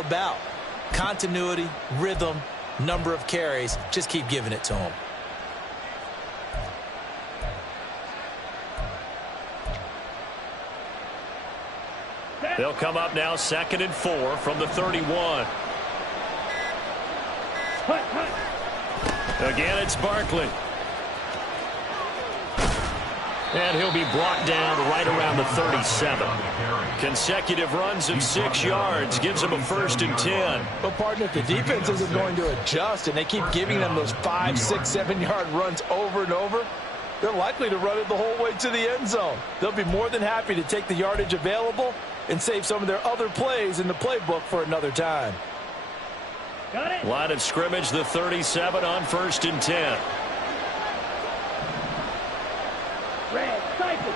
all about. Continuity, rhythm, number of carries. Just keep giving it to him. They'll come up now 2nd and 4 from the 31. Again, it's Barkley. And he'll be brought down right around the 37. Consecutive runs of 6 yards gives him a 1st and 10. But, partner, if the defense isn't going to adjust and they keep giving them those 5, 6, 7-yard runs over and over, they're likely to run it the whole way to the end zone. They'll be more than happy to take the yardage available and save some of their other plays in the playbook for another time. Got it. Line of scrimmage, the 37 on 1st and 10. Red, cycle.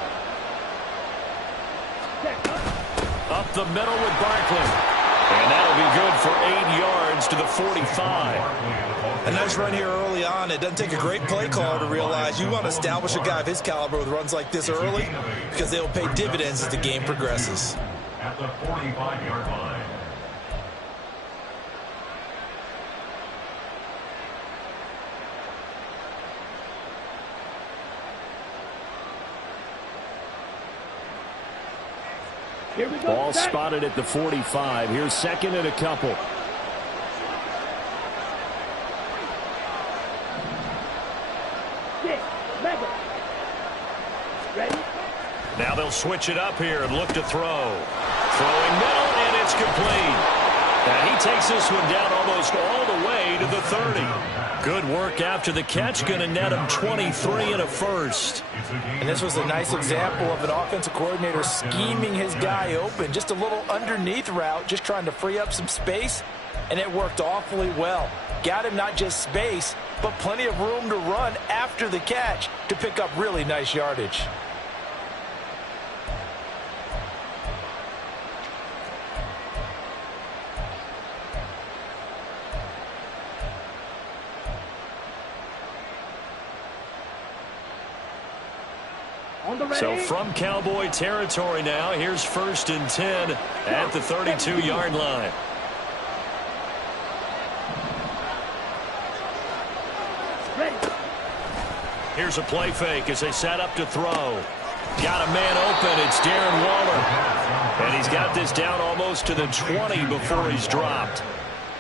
Up the middle with Barkley. And that'll be good for 8 yards to the 45. A nice run here early on. It doesn't take a great play caller to realize you want to establish a guy of his caliber with runs like this early because they will pay dividends as the game progresses. At the 45-yard line. Here we go. Ball spotted at the 45. Here's 2nd and a couple. Ready? Now they'll switch it up here and look to throw. Throwing middle, and it's complete. And he takes this one down almost all the way to the 30. Good work after the catch. Going to net him 23 and a 1st. And this was a nice example of an offensive coordinator scheming his guy open. Just a little underneath route, just trying to free up some space. And it worked awfully well. Got him not just space, but plenty of room to run after the catch to pick up really nice yardage. So from Cowboy territory now, here's 1st and 10 at the 32-yard line. Here's a play fake as they set up to throw. Got a man open. It's Darren Waller. And he's got this down almost to the 20 before he's dropped.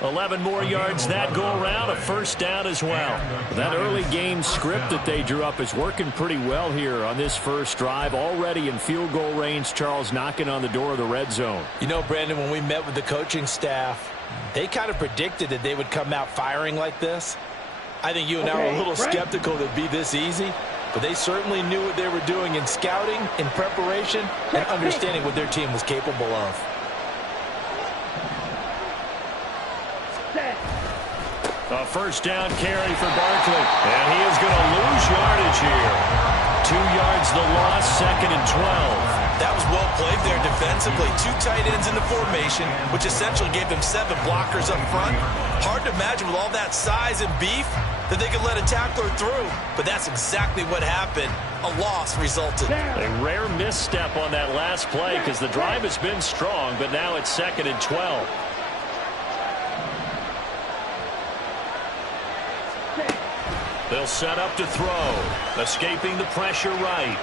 11 more yards that go around, a 1st down as well. That early game script that they drew up is working pretty well here on this first drive. Already in field goal range, Charles, knocking on the door of the red zone. You know, Brandon, when we met with the coaching staff, they kind of predicted that they would come out firing like this. I think you and I were a little skeptical that it'd be this easy, but they certainly knew what they were doing in scouting, in preparation, and understanding what their team was capable of. A 1st down carry for Barkley. And he is going to lose yardage here. 2 yards the loss, 2nd and 12. That was well played there defensively. 2 tight ends in the formation, which essentially gave them 7 blockers up front. Hard to imagine with all that size and beef that they could let a tackler through. But that's exactly what happened. A loss resulted. A rare misstep on that last play because the drive has been strong, but now it's 2nd and 12. They'll set up to throw. Escaping the pressure right.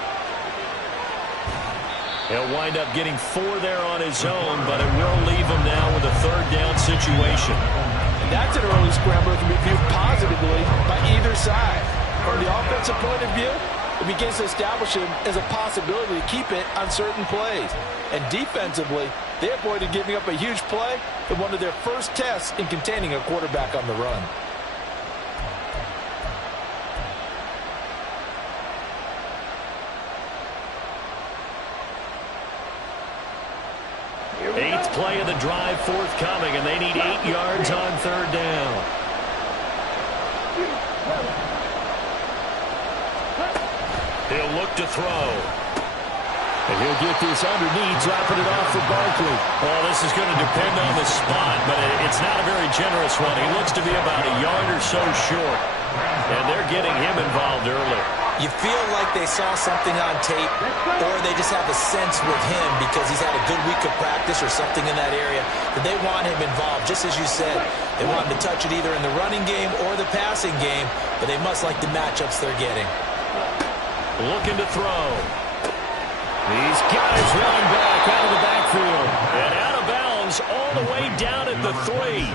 He'll wind up getting 4 there on his own, but it will leave him now with a 3rd down situation. And that's an early scramble that can be viewed positively by either side. From the offensive point of view, it begins to establish him as a possibility to keep it on certain plays. And defensively, they avoided giving up a huge play in one of their first tests in containing a quarterback on the run. 8th play of the drive forthcoming, and they need 8 yards on 3rd down. He'll look to throw. And he'll get this underneath, dropping it off for Barkley. Well, this is going to depend on the spot, but it's not a very generous one. He looks to be about a yard or so short, and they're getting him involved early. You feel like they saw something on tape, or they just have a sense with him because he's had a good week of practice or something in that area that they want him involved. Just as you said, they want him to touch it either in the running game or the passing game, but they must like the matchups they're getting. Looking to throw. He's got his running back out of the backfield. And out of bounds all the way down at the 3.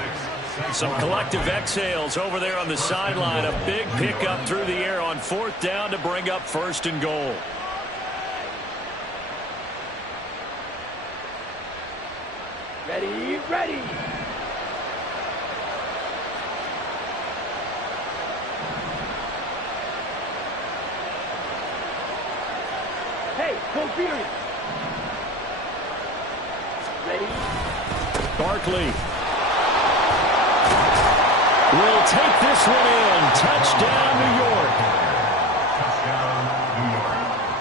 Some collective exhales over there on the sideline. A big pickup through the air on 4th down to bring up 1st and goal. Ready, ready. Hey, go Fury. Ready. Barkley will take this one in. Touchdown, New York.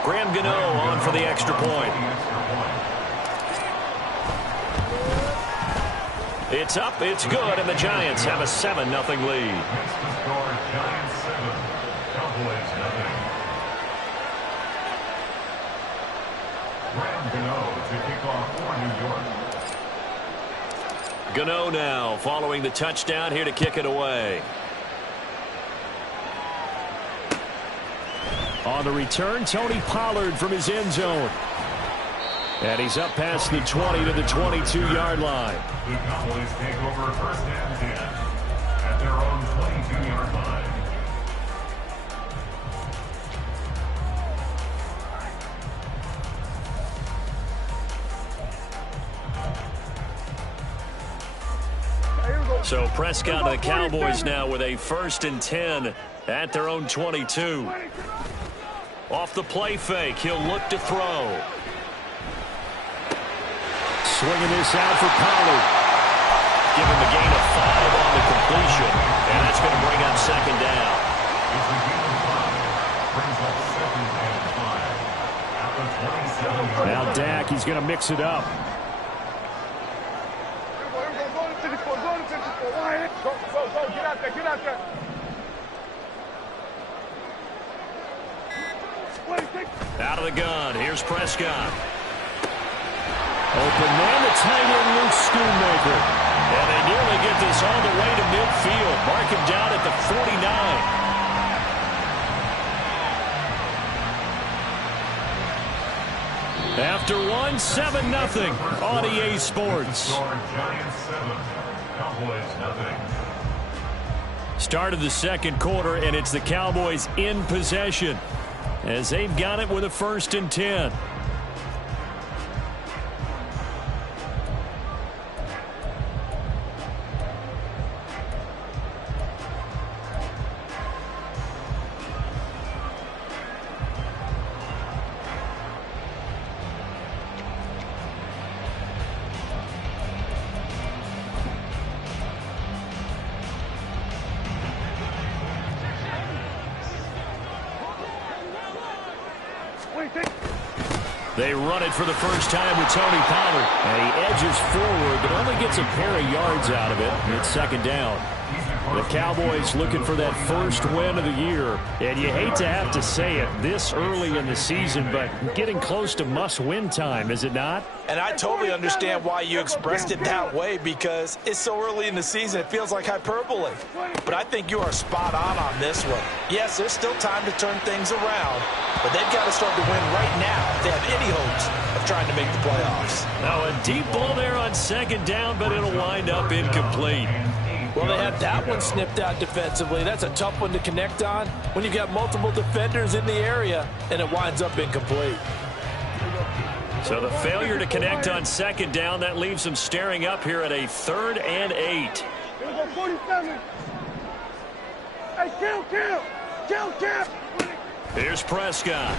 Graham Gano on for the extra point. It's up, it's good, and the Giants have a 7-0 lead. Gano now following the touchdown here to kick it away. On the return, Tony Pollard from his end zone. And he's up past the 20 to the 22-yard line. The Cowboys take over 1st and 10 at their own 22-yard line. So Prescott and the Cowboys now with a 1st and 10 at their own 22. Off the play fake, he'll look to throw. Swinging this out for Pollard. Give him a gain of 5 on the completion. And that's going to bring up 2nd down. It's a gain of 5. Brings up 2nd and 5. At the 27-yard line. Now Dak, he's going to mix it up. Go, get out there, get out there. Out of the gun, here's Prescott. Open man, the tight end, Luke Schoonmaker. And they nearly get this all the way to midfield. Mark him down at the 49. After one, 7-0 on EA Sports. Giants 7, Cowboys nothing. Start of the 2nd quarter, and it's the Cowboys in possession as they've got it with a 1st and 10. They run it for the first time with Tony Pollard. And he edges forward, but only gets a pair of yards out of it. It's 2nd down. The Cowboys looking for that 1st win of the year. And you hate to have to say it this early in the season, but getting close to must-win time, is it not? And I totally understand why you expressed it that way, because it's so early in the season it feels like hyperbole. But I think you are spot on this one. Yes, there's still time to turn things around, but they've got to start to win right now if they have any hopes of trying to make the playoffs. Now a deep ball there on 2nd down, but it'll wind up incomplete. Well, they had that one snipped out defensively. That's a tough one to connect on when you've got multiple defenders in the area, and it winds up incomplete. So the failure to connect on 2nd down, that leaves them staring up here at a 3rd and 8. Here we go, 47. Hey, kill. Here's Prescott.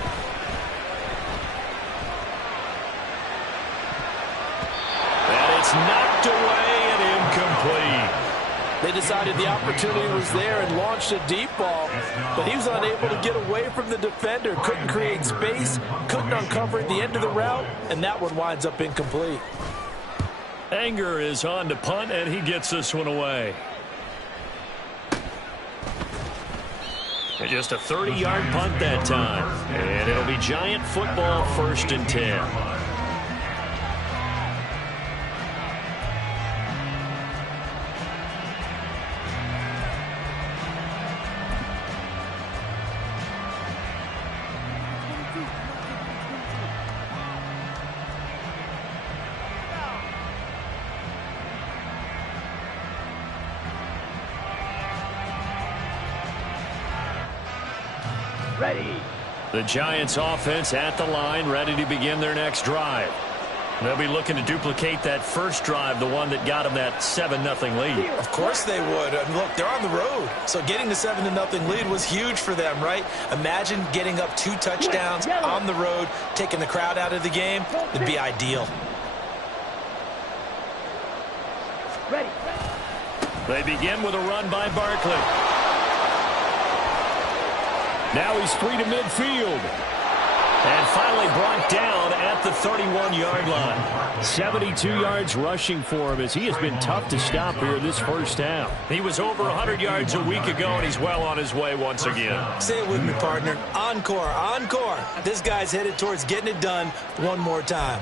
And it's knocked away and incomplete. They decided the opportunity was there and launched a deep ball, but he was unable to get away from the defender, couldn't create space, couldn't uncover at the end of the route, and that one winds up incomplete. Anger is on to punt, and he gets this one away. And just a 30-yard punt that time. And it'll be Giant football, 1st and 10. Ready. The Giants offense at the line, ready to begin their next drive. They'll be looking to duplicate that first drive, the one that got them that 7-0 lead. Of course they would. Look, they're on the road. So getting the 7-0 lead was huge for them, right? Imagine getting up 2 touchdowns on the road, taking the crowd out of the game. It'd be ideal. Ready. They begin with a run by Barkley. Now he's free to midfield. And finally brought down at the 31-yard line. 72 yards rushing for him as he has been tough to stop here this first half. He was over 100 yards a week ago, and he's well on his way once again. Say it with me, partner. Encore, encore. This guy's headed towards getting it done one more time.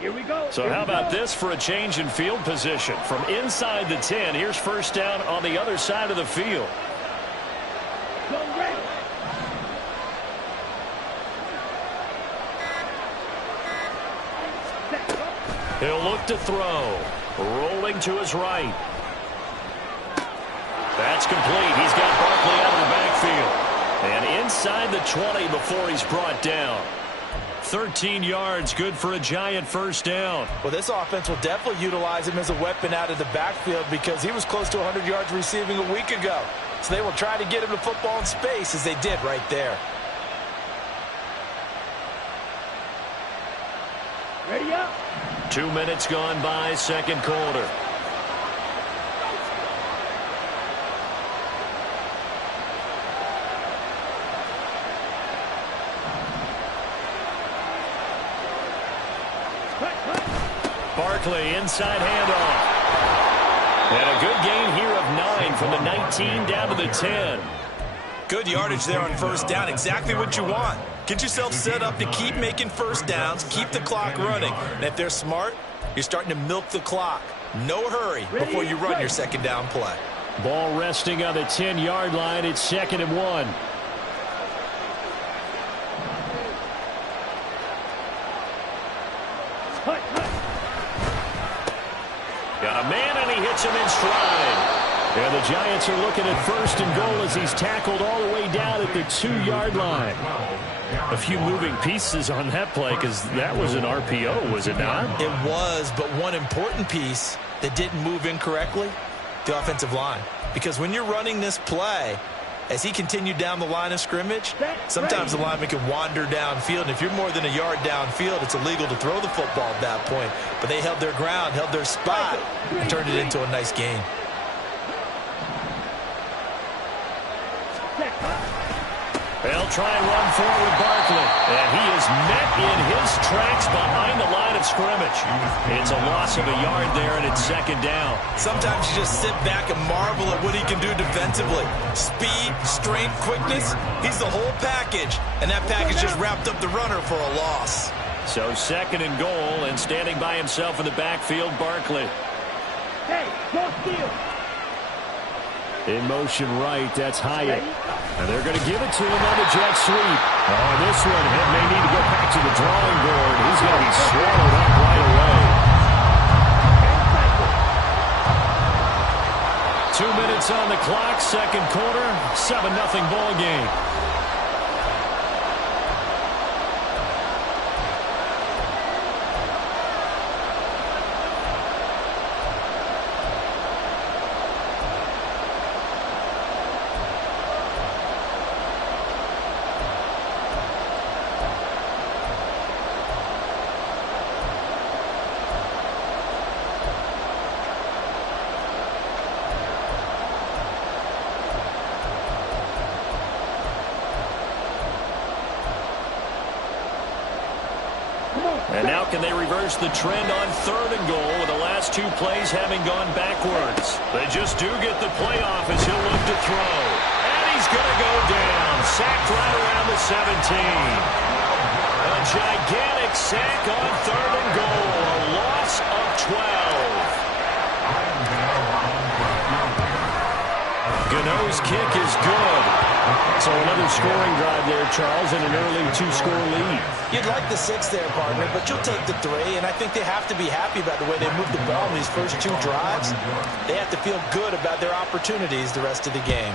Here we go. So how about this for a change in field position? From inside the 10, here's first down on the other side of the field. Go ready. He'll look to throw. Rolling to his right. That's complete. He's got Barkley out of the backfield. And inside the 20 before he's brought down. 13 yards, good for a Giant first down. Well, this offense will definitely utilize him as a weapon out of the backfield because he was close to 100 yards receiving a week ago. So they will try to get him the football in space as they did right there. Ready up. 2 minutes gone by, second quarter. Barkley, inside handoff. And a good gain here of 9 from the 19 down to the 10. Good yardage there on first down. Exactly what you want. Get yourself set up to keep making first downs, keep the clock running. And if they're smart, you're starting to milk the clock. No hurry before you run your second down play. Ball resting on the 10-yard line. It's 2nd and 1. Got a man, and he hits him in stride. And the Giants are looking at 1st and goal as he's tackled all the way down at the 2-yard line. A few moving pieces on that play because that was an RPO, was it not? It was, but one important piece that didn't move incorrectly, the offensive line. Because when you're running this play, as he continued down the line of scrimmage, sometimes the lineman can wander downfield. And if you're more than a yard downfield, it's illegal to throw the football at that point. But they held their ground, held their spot, and turned it into a nice gain. They'll try and run forward Barkley. And he is met in his tracks behind the line of scrimmage. It's a loss of a yard there, and it's 2nd down. Sometimes you just sit back and marvel at what he can do defensively. Speed, strength, quickness. He's the whole package. And that package just wrapped up the runner for a loss. So 2nd and goal, and standing by himself in the backfield, Barkley. Hey, go steal. In motion right, that's Hyatt. And they're going to give it to him on the jet sweep. Oh, this one may need to go back to the drawing board. He's going to be swallowed up right away. 2 minutes on the clock, second quarter, 7-0 ball game. And now can they reverse the trend on 3rd and goal with the last 2 plays having gone backwards? They just do get the playoff as he'll look to throw. And he's going to go down. Sacked right around the 17. A gigantic sack on 3rd and goal. A loss of 12. Gano's kick is good. So another scoring drive there, Charles, and an early 2-score lead. You'd like the 6 there, partner, but you'll take the 3, and I think they have to be happy about the way they moved the ball in these first 2 drives. They have to feel good about their opportunities the rest of the game.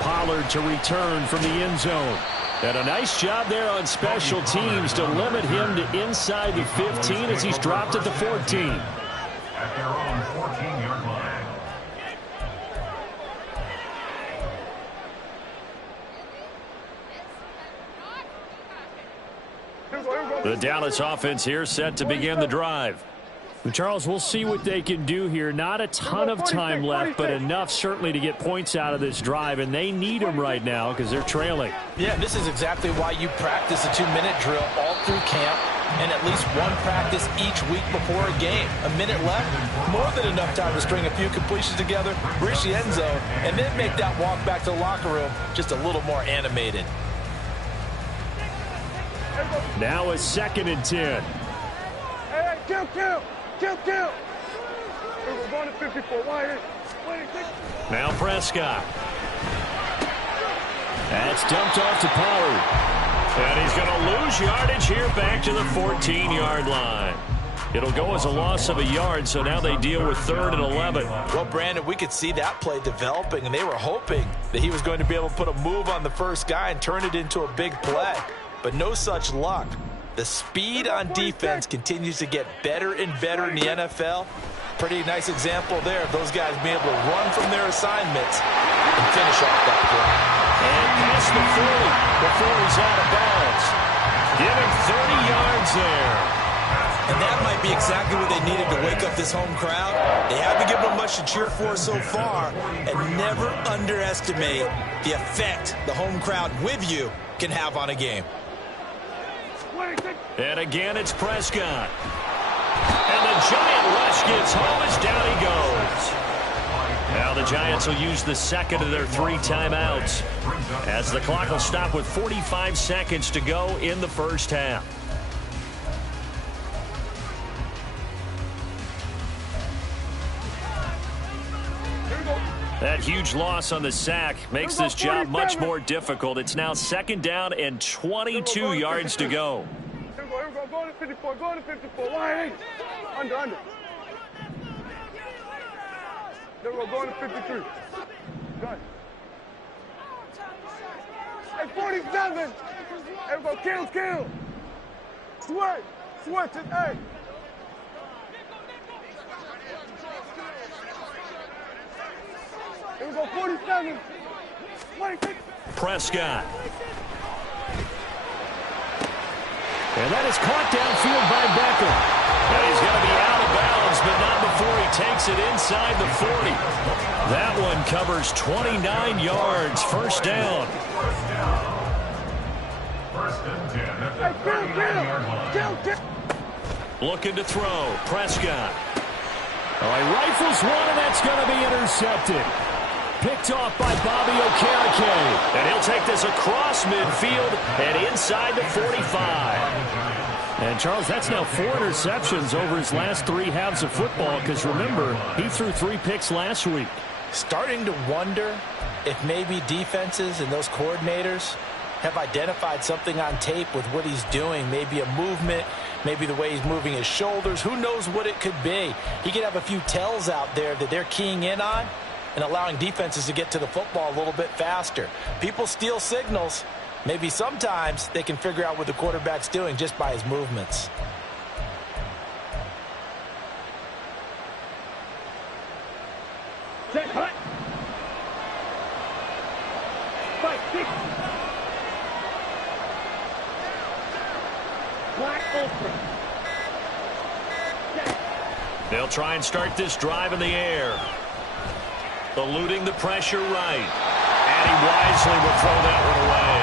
Pollard to return from the end zone. And a nice job there on special teams to limit him to inside the 15 as he's dropped at the 14. At their own 14-yard line. The Dallas offense here set to begin the drive. And Charles, we'll see what they can do here. Not a ton of time left, but enough certainly to get points out of this drive, and they need them right now because they're trailing. Yeah, this is exactly why you practice a 2-minute drill all through camp and at least one practice each week before a game. A minute left, more than enough time to string a few completions together, reach the end zone, and then make that walk back to the locker room just a little more animated. Now a 2nd and 10. Hey, kill. We're going to 54. Now Prescott. That's dumped off to Pollard. And he's going to lose yardage here back to the 14-yard line. It'll go as a loss of a yard, so now they deal with 3rd and 11. Well, Brandon, we could see that play developing, and they were hoping that he was going to be able to put a move on the first guy and turn it into a big play. But no such luck. The speed on defense continues to get better and better in the NFL. Pretty nice example there of those guys being able to run from their assignments and finish off that play. And past the 40 before he's out of bounds. Give him 30 yards there. And that might be exactly what they needed to wake up this home crowd. They haven't given them much to cheer for so far, and never underestimate the effect the home crowd with you can have on a game. And again, it's Prescott. And the Giant rush gets home as down he goes. Now the Giants will use the 2nd of their 3 timeouts as the clock will stop with 45 seconds to go in the first half. That huge loss on the sack makes this job much more difficult. It's now 2nd down and 22 yards to go. Here we go. Go to 54. Go to 54. Wide. Under. There we go. Go to 53. Done. Hey, 47. Here we go. Kill. Switch it. Hey. Here we go, 47. Prescott. And that is caught downfield by Beckham. And he's going to be out of bounds, but not before he takes it inside the 40. That one covers 29 yards. First down. First and 10 at the 39-yard line. Looking to throw. Prescott. Oh, he rifles one, and that's going to be intercepted. Picked off by Bobby Okereke. And he'll take this across midfield and inside the 45. And, Charles, that's now 4 interceptions over his last 3 halves of football because, remember, he threw 3 picks last week. Starting to wonder if maybe defenses and those coordinators have identified something on tape with what he's doing. Maybe a movement, maybe the way he's moving his shoulders. Who knows what it could be? He could have a few tells out there that they're keying in on and allowing defenses to get to the football a little bit faster. People steal signals. Maybe sometimes they can figure out what the quarterback's doing just by his movements. Set, hut. Fight, 6. Black ultra. They'll try and start this drive in the air. Eluding the pressure right. And he wisely will throw that one away.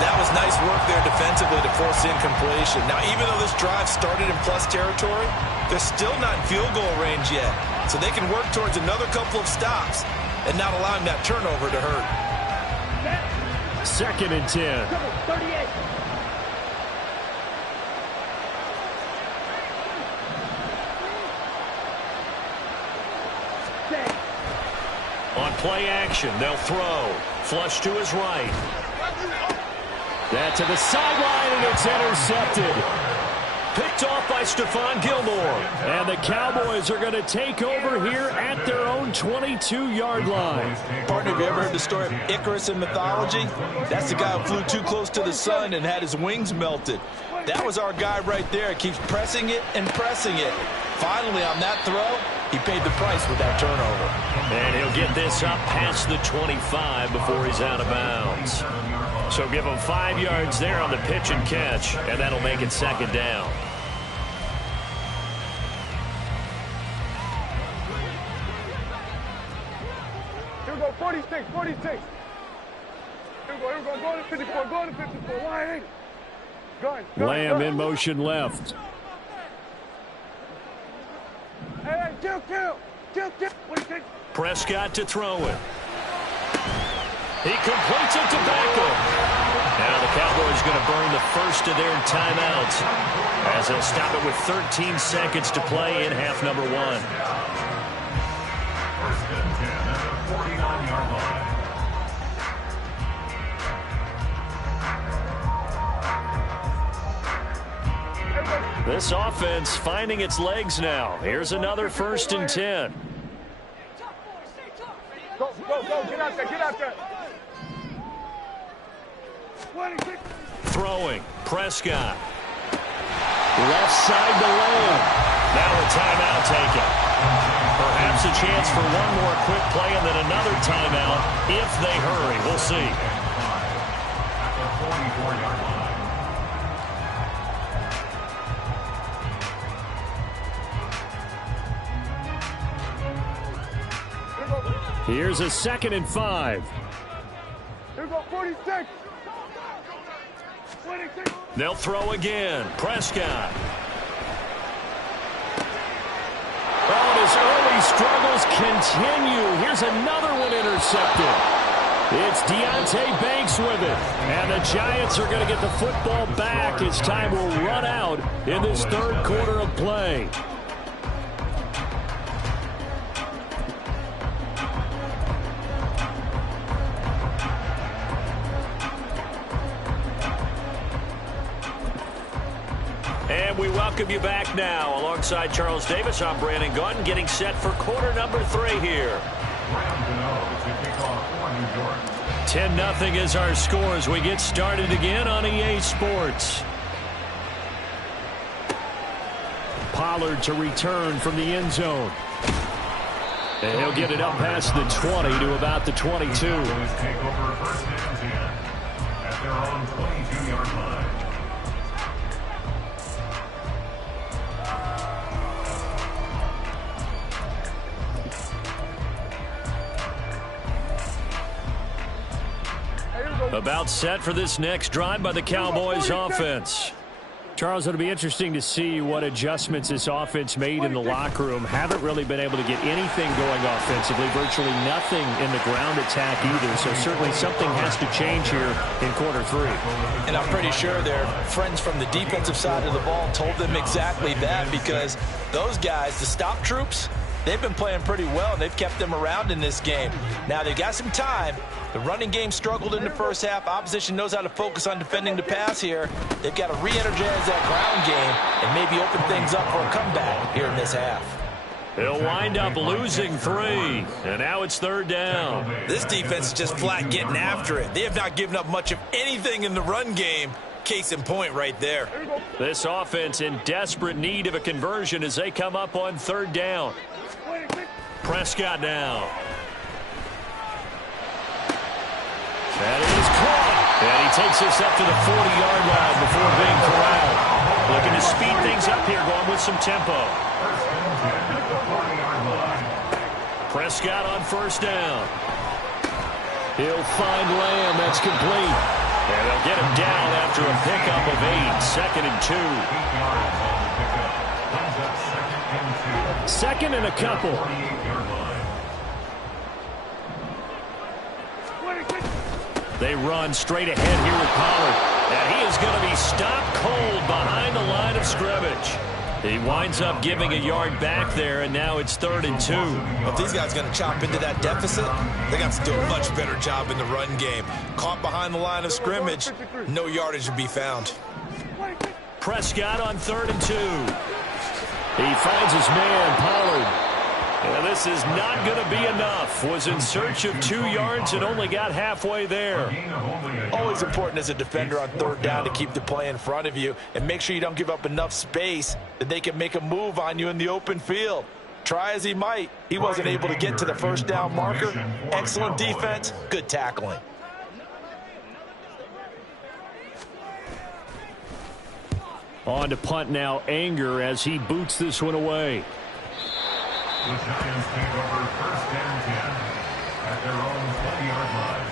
That was nice work there defensively to force incompletion. Now, even though this drive started in plus territory, they're still not in field goal range yet. So they can work towards another couple of stops and not allowing that turnover to hurt. 2nd and 10. 38. On play action, they'll throw. Flush to his right. That to the sideline, and it's intercepted. Picked off by Stephon Gilmore. And the Cowboys are going to take over here at their own 22-yard line. Partner, have you ever heard the story of Icarus in mythology? That's the guy who flew too close to the sun and had his wings melted. That was our guy right there. Keeps pressing it and pressing it. Finally, on that throw, he paid the price with that turnover. And he'll get this up past the 25 before he's out of bounds. So give him 5 yards there on the pitch and catch, and that'll make it 2nd down. Here we go, 46, 46. Here we go, go to 54, go to 54. Wide. Gun. Lamb in motion left. Hey, kill. 46. Prescott to throw it. He completes it to Beckham. Now the Cowboys going to burn the first of their timeouts as they'll stop it with 13 seconds to play in half number 1. 1st and 10 at the 49-yard line. This offense finding its legs now. Here's another 1st and 10. Go. Get out there. 26. Throwing. Prescott. Left side to Lamb. Now a timeout taken. Perhaps a chance for one more quick play and then another timeout if they hurry. We'll see. At the 44-yard line. Here's a 2nd and 5. Here we go, 46. 26. They'll throw again. Prescott. Oh, his early struggles continue. Here's another one intercepted. It's Deonte Banks with it. And the Giants are going to get the football back as time will run out in this 3rd quarter of play. And we welcome you back now. Alongside Charles Davis, I'm Brandon Gaudin, getting set for quarter number 3 here. 10-0 is our score as we get started again on EA Sports. Pollard to return from the end zone. And he'll get it up past the 20 to about the 22. Take over 1st and 10 at their own 22-yard line. About set for this next drive by the Cowboys offense. Charles, it'll be interesting to see what adjustments this offense made in the locker room. Haven't really been able to get anything going offensively. Virtually nothing in the ground attack either. So certainly something has to change here in quarter 3. And I'm pretty sure their friends from the defensive side of the ball told them exactly that, because those guys, the stop troops, they've been playing pretty well. They've kept them around in this game. Now they've got some time. The running game struggled in the first half. Opposition knows how to focus on defending the pass here. They've got to re-energize that ground game and maybe open things up for a comeback here in this half. They'll wind up losing 3, and now it's 3rd down. This defense is just flat getting after it. They have not given up much of anything in the run game. Case in point right there. This offense in desperate need of a conversion as they come up on 3rd down. Prescott now. That is caught. And he takes this up to the 40-yard line before being corralled. Looking to speed things up here, going with some tempo. Prescott on 1st down. He'll find Lamb. That's complete. And they'll get him down after a pickup of 8. 2nd and 2. 8 yards on the pickup. Brings up 2nd and 2. 2nd and a couple. 48-yard line. They run straight ahead here with Pollard. And he is going to be stopped cold behind the line of scrimmage. He winds up giving a yard back there, and now it's 3rd and 2. If these guys are going to chop into that deficit, they got to do a much better job in the run game. Caught behind the line of scrimmage, no yardage to be found. Prescott on 3rd and 2. He finds his man, Pollard. And this is not going to be enough. Was in search of 2 yards and only got halfway there. Always important as a defender on 3rd down to keep the play in front of you and make sure you don't give up enough space that they can make a move on you in the open field. Try as he might, he wasn't able to get to the 1st down marker. Excellent defense, good tackling. On to punt now, Anger, as he boots this one away. The Giants take over 1st and 10 at their own 20-yard line.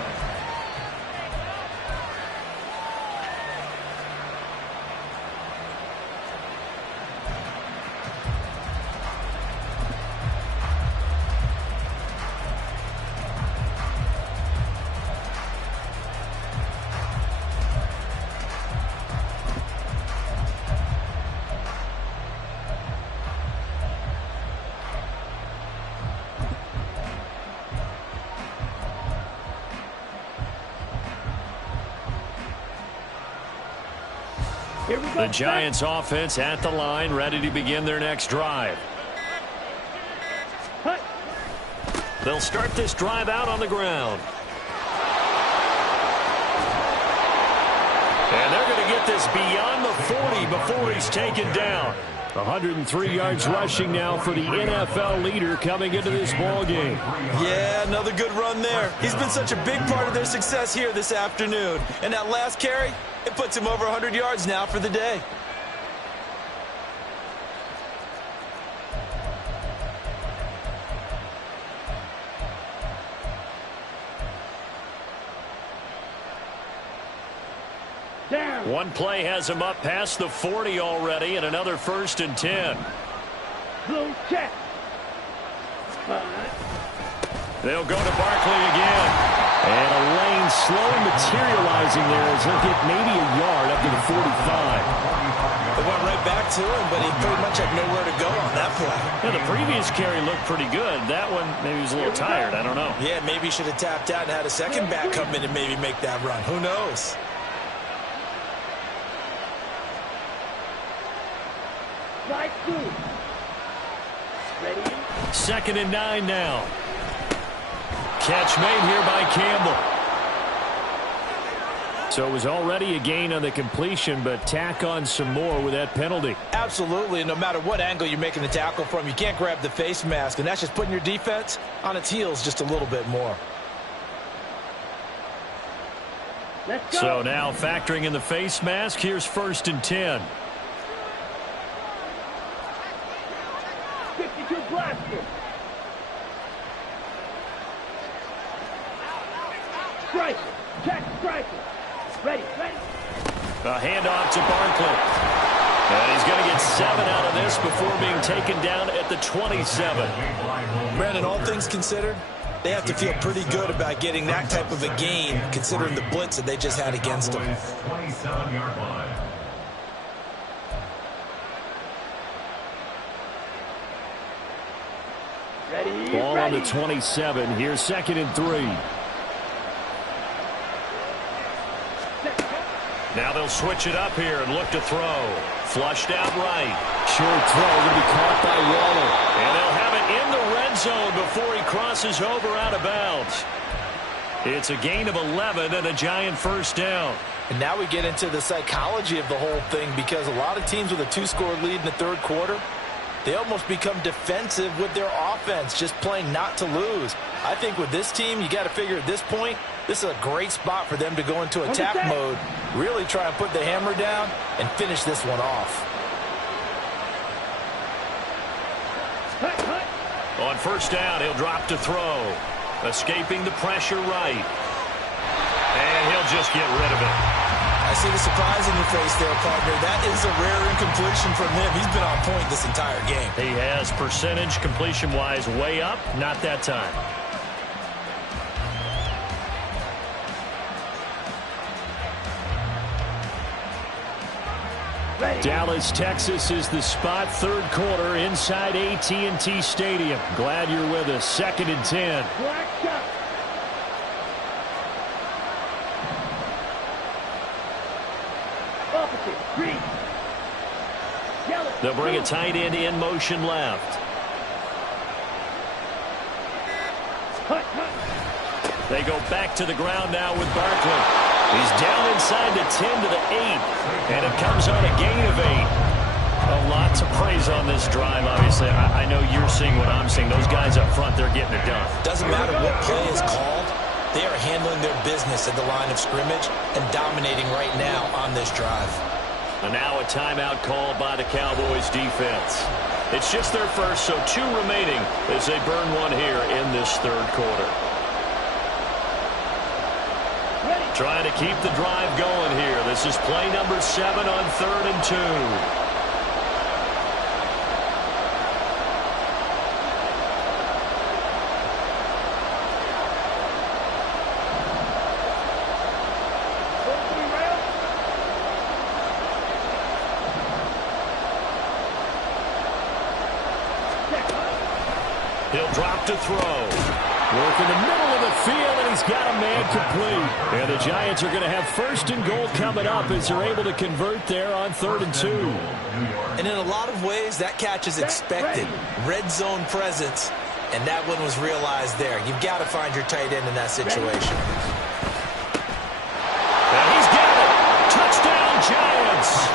The Giants offense at the line, ready to begin their next drive. They'll start this drive out on the ground. And they're going to get this beyond the 40 before he's taken down. 103 yards rushing now for the NFL leader coming into this ball game. Yeah, another good run there. He's been such a big part of their success here this afternoon. And that last carry, it puts him over 100 yards now for the day. One play has him up past the 40 already, and another 1st and 10. Blue check. They'll go to Barkley again. And a lane slowly materializing there as he'll get maybe a yard up to the 45. It went right back to him, but he pretty much had nowhere to go on that play. Yeah, the previous carry looked pretty good. That one, maybe he was a little tired. I don't know. Yeah, maybe he should have tapped out and had a second back come in and maybe make that run. Who knows? Right two. Ready? 2nd and 9 now. Catch made here by Campbell. So it was already a gain on the completion, but tack on some more with that penalty. Absolutely, no matter what angle you're making the tackle from, you can't grab the face mask, and that's just putting your defense on its heels just a little bit more. Let's go. So now factoring in the face mask, here's 1st and 10. 52 blaster. Striker. Check striker. Ready, ready. A handoff to Barkley. And he's going to get 7 out of this before being taken down at the 27. Brandon, all things considered, they have to feel pretty good about getting that type of a gain, considering the blitz that they just had against them. 27-yard line. Ready, Ball ready. on the 27. Here's 2nd and 3. Now they'll switch it up here and look to throw. Flushed out right. Short throw going to be caught by Waller. And they'll have it in the red zone before he crosses over out of bounds. It's a gain of 11 and a Giant 1st down. And now we get into the psychology of the whole thing, because a lot of teams with a 2-score lead in the 3rd quarter, they almost become defensive with their offense, just playing not to lose. I think with this team, you got to figure at this point, this is a great spot for them to go into attack mode, really try and put the hammer down and finish this one off. On 1st down, he'll drop to throw. Escaping the pressure right. And he'll just get rid of it. I see the surprise in your face there, partner. That is a rare incompletion from him. He's been on point this entire game. He has percentage completion-wise way up. Not that time. Dallas, Texas is the spot. Third quarter inside AT&T Stadium. Glad you're with us. 2nd and 10. They'll bring a tight end in motion left. They go back to the ground now with Barkley. He's down inside the 10 to the 8. And it comes on a gain of 8. A lot to praise on this drive, obviously. I know you're seeing what I'm seeing. Those guys up front, they're getting it done. Doesn't matter what play is called. They are handling their business at the line of scrimmage and dominating right now on this drive. And now a timeout called by the Cowboys defense. It's just their first, so 2 remaining as they burn one here in this third quarter. Trying to keep the drive going here. This is play number 7 on 3rd and 2. He'll drop to throw. Work in the middle of the field, and he's got a man complete. And the Giants are going to have 1st and goal coming up as they're able to convert there on 3rd and 2. And in a lot of ways, that catch is expected. Red zone presence, and that one was realized there. You've got to find your tight end in that situation. And he's got it. Touchdown, Giants.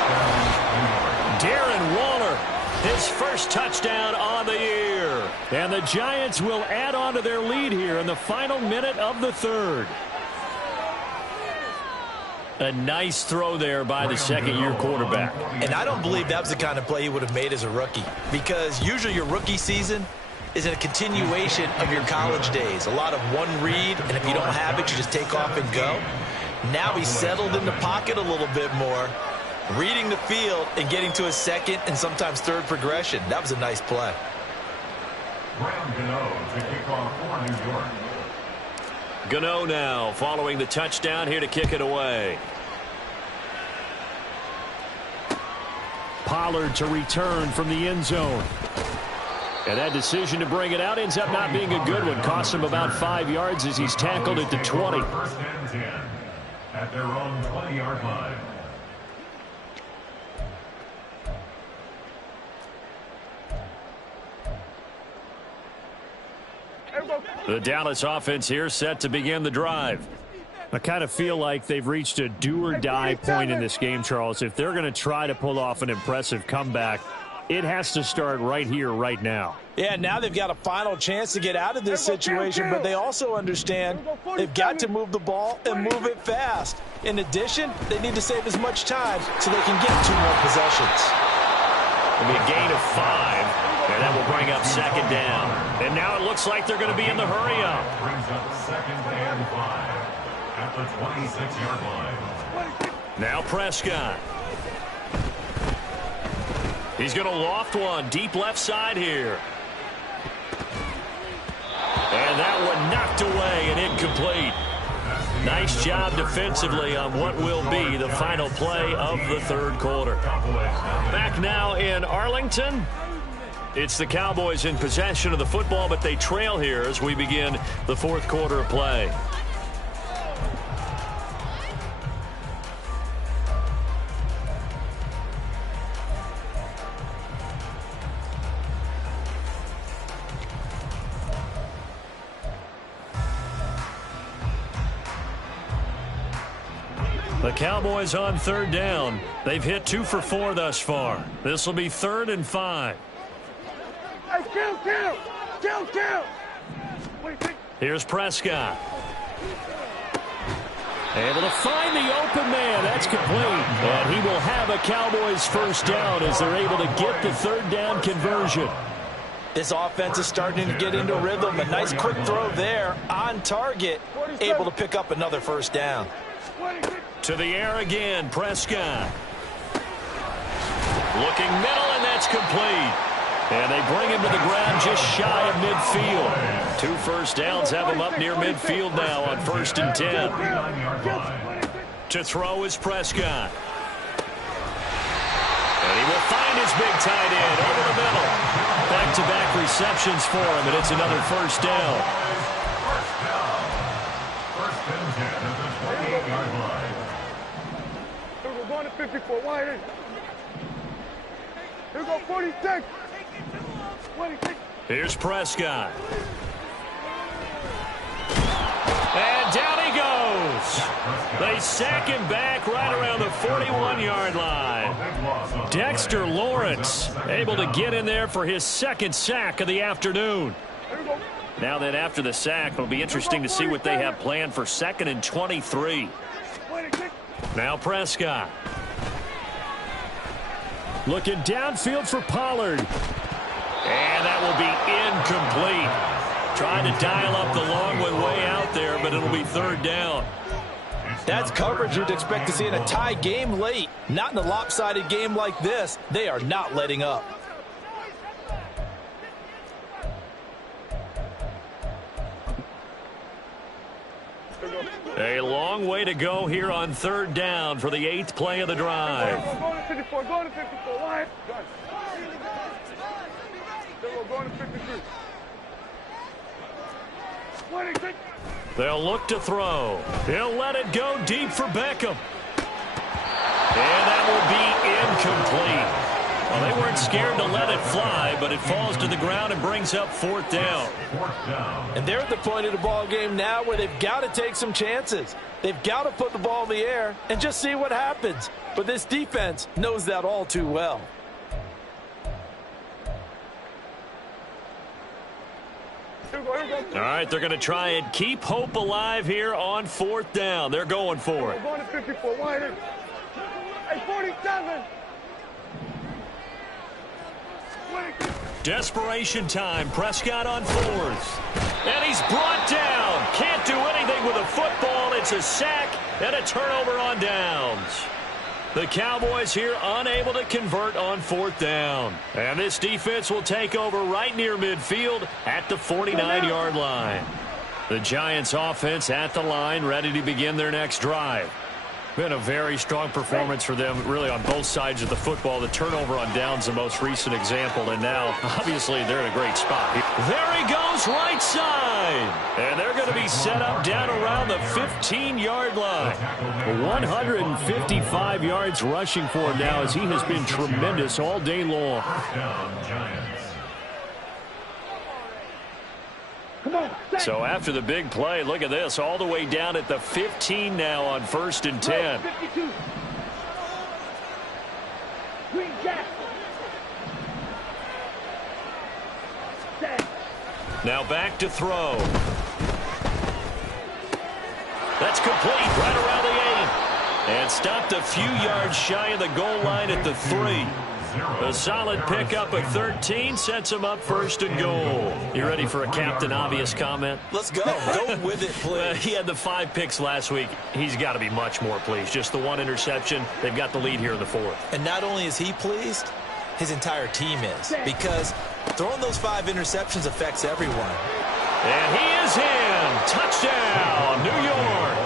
Darren Waller, his first touchdown on the year. And the Giants will add on to their lead here in the final minute of the 3rd. A nice throw there by the second-year quarterback. And I don't believe that was the kind of play he would have made as a rookie, because usually your rookie season is a continuation of your college days. A lot of one read, and if you don't have it, you just take off and go. Now he's settled in the pocket a little bit more, reading the field and getting to a second and sometimes third progression. That was a nice play. To kick off for New York. Gano now following the touchdown here to kick it away. Pollard to return from the end zone. And that decision to bring it out ends up not being a good one. Costs him about 5 yards as he's tackled at the 20. 1st and 10 at their own 20-yard line. The Dallas offense here set to begin the drive. I kind of feel like they've reached a do-or-die point in this game, Charles. If they're going to try to pull off an impressive comeback, it has to start right here, right now. Yeah, now they've got a final chance to get out of this situation, but they also understand they've got to move the ball and move it fast. In addition, they need to save as much time so they can get 2 more possessions. It'll be a gain of 5. And that will bring up 2nd down. And now it looks like they're going to be in the hurry-up. Brings up 2nd and 5 at the 26-yard line. Now Prescott. He's going to loft one deep left side here. And that one knocked away and incomplete. Nice job defensively on what will be the final play of the 3rd quarter. Back now in Arlington. It's the Cowboys in possession of the football, but they trail here as we begin the 4th quarter of play. The Cowboys on 3rd down. They've hit 2 for 4 thus far. This will be 3rd and 5. Here's Prescott. Able to find the open man. That's complete. And he will have a Cowboys 1st down as they're able to get the 3rd down conversion. This offense is starting to get into rhythm. A nice quick throw there on target, able to pick up another first down. To the air again, Prescott. Looking middle, and that's complete. And they bring him to the ground just shy of midfield. 2 first downs have him up near midfield now on 1st and 10. To throw is Prescott. And he will find his big tight end over the middle. Back-to-back receptions for him, and it's another first down. First and 10 at the 28-yard line. Here we go, going to 54, wide in. Here we go, 46. 26. Here's Prescott. And down he goes. They sack him back right around the 41-yard line. Dexter Lawrence able to get in there for his 2nd sack of the afternoon. Now then, after the sack, it'll be interesting to see what they have planned for 2nd and 23. Now Prescott. Looking downfield for Pollard. And that will be incomplete. Trying to dial up the long way out there, but it'll be 3rd down. That's coverage you'd expect to see in a tie game late. Not in a lopsided game like this. They are not letting up. A long way to go here on 3rd down for the 8th play of the drive. Going to 54, going to 54, wide. Done. Here we go, going to 53. 26. They'll look to throw. He'll let it go deep for Beckham. And that will be incomplete. Well, they weren't scared to let it fly, but it falls to the ground and brings up 4th down. And they're at the point of the ball game now where they've got to take some chances. They've got to put the ball in the air and just see what happens. But this defense knows that all too well. All right, they're going to try and keep hope alive here on 4th down. They're going for it. Going to 54, wide in. Hey, 47. Desperation time. Prescott on 4th. And he's brought down. Can't do anything with a football. It's a sack and a turnover on downs. The Cowboys here unable to convert on 4th down. And this defense will take over right near midfield at the 49-yard line. The Giants offense at the line, ready to begin their next drive. Been a very strong performance for them, really, on both sides of the football. The turnover on downs, the most recent example, and now, obviously, they're in a great spot. There he goes, right side. And they're going to be set up down around the 15-yard line. 155 yards rushing for him now, as he has been tremendous all day long. So after the big play, look at this, all the way down at the 15 now on 1st and 10. 52. Green Jack. Set. Now back to throw. That's complete right around the 8. And stopped a few yards shy of the goal line at the 3. A solid pickup at 13 sets him up 1st and goal. You ready for a Captain Obvious comment? Let's go. Go with it, please. He had the 5 picks last week. He's got to be much more pleased. Just the 1 interception. They've got the lead here in the 4th. And not only is he pleased, his entire team is. Because throwing those 5 interceptions affects everyone. And he is in. Touchdown, New York.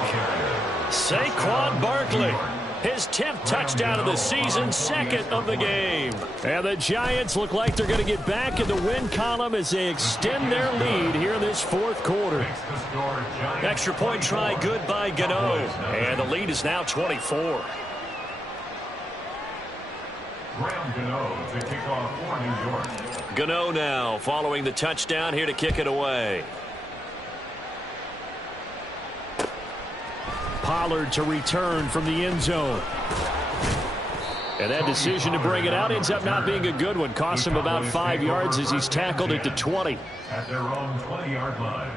Saquon Barkley. His 10th touchdown of the season, 2nd of the game. And the Giants look like they're going to get back in the win column as they extend their lead here in this 4th quarter. Extra point try good by Gano. And the lead is now 24. Graham Gano to kick off for New York. Gano now following the touchdown here to kick it away. Pollard to return from the end zone. And that decision to bring it out ends up not being a good one. Cost him about 5 yards as he's tackled at the 20. At their own 20-yard line.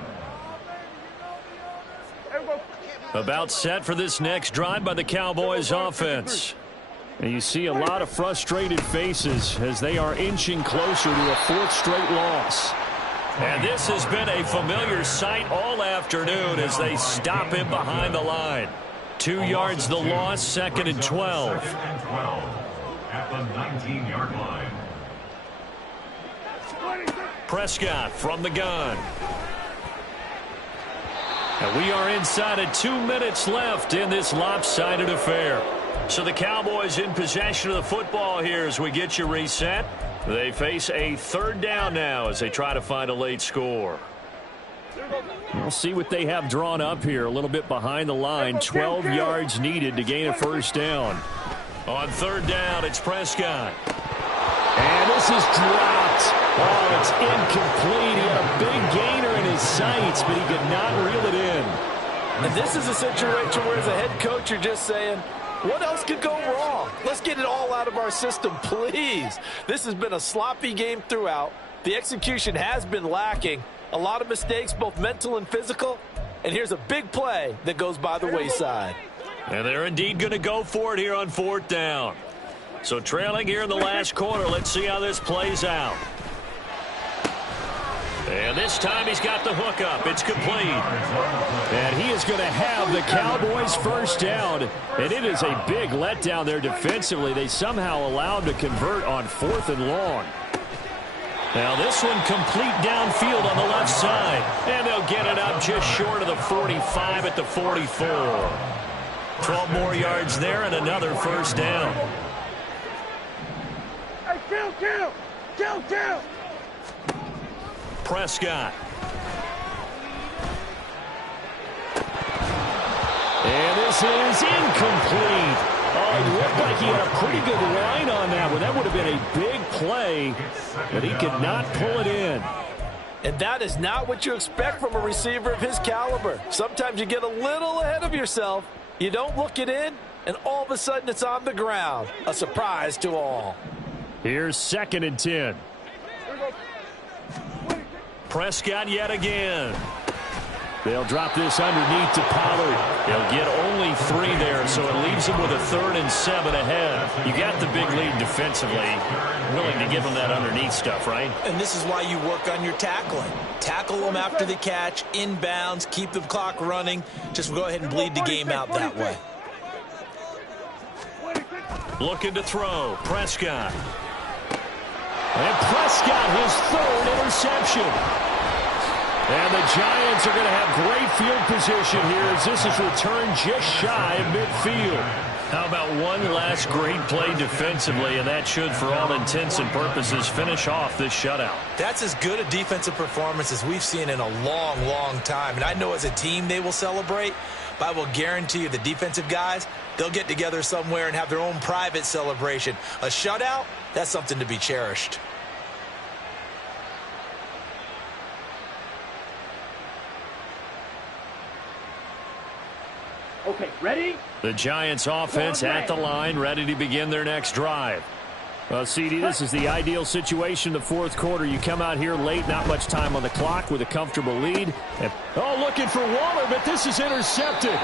About set for this next drive by the Cowboys offense. And you see a lot of frustrated faces as they are inching closer to a fourth straight loss. And this has been a familiar sight all afternoon as they stop him behind the line. 2 yards the loss, 2nd and 12. Second and 12 at the 19-yard line. Prescott from the gun. And we are inside of 2 minutes left in this lopsided affair. So the Cowboys in possession of the football here as we get you reset. They face a 3rd down now as they try to find a late score. We'll see what they have drawn up here. A little bit behind the line. 12 yards needed to gain a 1st down. On 3rd down, it's Prescott. And this is dropped. Oh, it's incomplete. He had a big gainer in his sights, but he could not reel it in. And this is a situation where as a head coach, you're just saying, what else could go wrong? Let's get it all out of our system, please. This has been a sloppy game throughout. The execution has been lacking. A lot of mistakes, both mental and physical. And here's a big play that goes by the wayside. And they're indeed going to go for it here on 4th down. So trailing here in the last quarter, let's see how this plays out. And this time he's got the hook up. It's complete. And he is going to have the Cowboys 1st down. And it is a big letdown there defensively. They somehow allowed to convert on 4th and long. Now this one complete downfield on the left side. And they'll get it up just short of the 45 at the 44. 12 more yards there and another 1st down. Hey, kill. Prescott. And this is incomplete. Oh, it looked like he had a pretty good line on that one. That would have been a big play, but he could not pull it in. And that is not what you expect from a receiver of his caliber. Sometimes you get a little ahead of yourself. You don't look it in, and all of a sudden it's on the ground. A surprise to all. Here's 2nd and 10. Prescott yet again. They'll drop this underneath to Pollard. They'll get only 3 there, so it leaves them with a 3rd and 7 ahead. You got the big lead defensively. Willing to give them that underneath stuff, right? And this is why you work on your tackling. Tackle them after the catch, inbounds, keep the clock running. Just go ahead and bleed the game out that way. Looking to throw. Prescott. And Prescott, his 3rd interception. And the Giants are going to have great field position here as this is returned just shy of midfield. How about one last great play defensively, and that should, for all intents and purposes, finish off this shutout. That's as good a defensive performance as we've seen in a long, long time. And I know as a team they will celebrate, but I will guarantee you the defensive guys, they'll get together somewhere and have their own private celebration. A shutout, that's something to be cherished. Okay, ready? The Giants offense at the line, ready to begin their next drive. Well, CD, this is the ideal situation in the 4th quarter. You come out here late, not much time on the clock with a comfortable lead. Oh, looking for Waller, but this is intercepted.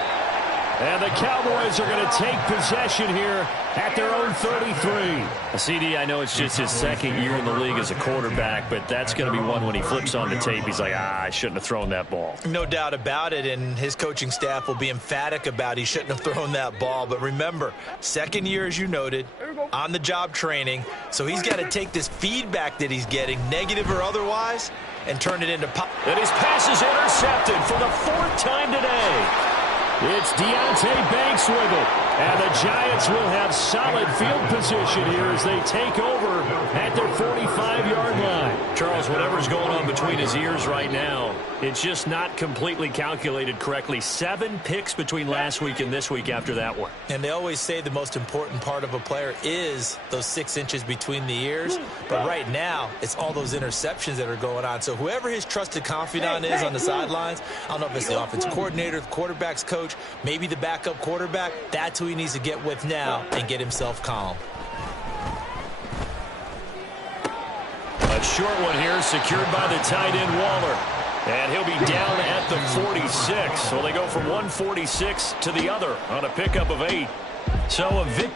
And the Cowboys are going to take possession here at their own 33. CD, I know it's just his 2nd year in the league as a quarterback, but that's going to be one when he flips on the tape. He's like, I shouldn't have thrown that ball. No doubt about it, and his coaching staff will be emphatic about he shouldn't have thrown that ball. But remember, 2nd year, as you noted, on-the-job training, so he's got to take this feedback that he's getting, negative or otherwise, and turn it into pop. And his pass is intercepted for the 4th time today. It's Deontay Banks with it. And the Giants will have solid field position here as they take over at their 45-yard line. Charles, whatever's going on between his ears right now, it's just not completely calculated correctly. 7 picks between last week and this week after that one. And they always say the most important part of a player is those 6 inches between the ears. But right now, it's all those interceptions that are going on. So whoever his trusted confidant is on the sidelines, I don't know if it's the offensive coordinator, the quarterback's coach, maybe the backup quarterback, that's who he needs to get with now and get himself calm. A short one here, secured by the tight end Waller. And he'll be down at the 46. So they go from 146 to the other on a pickup of 8. So a victory.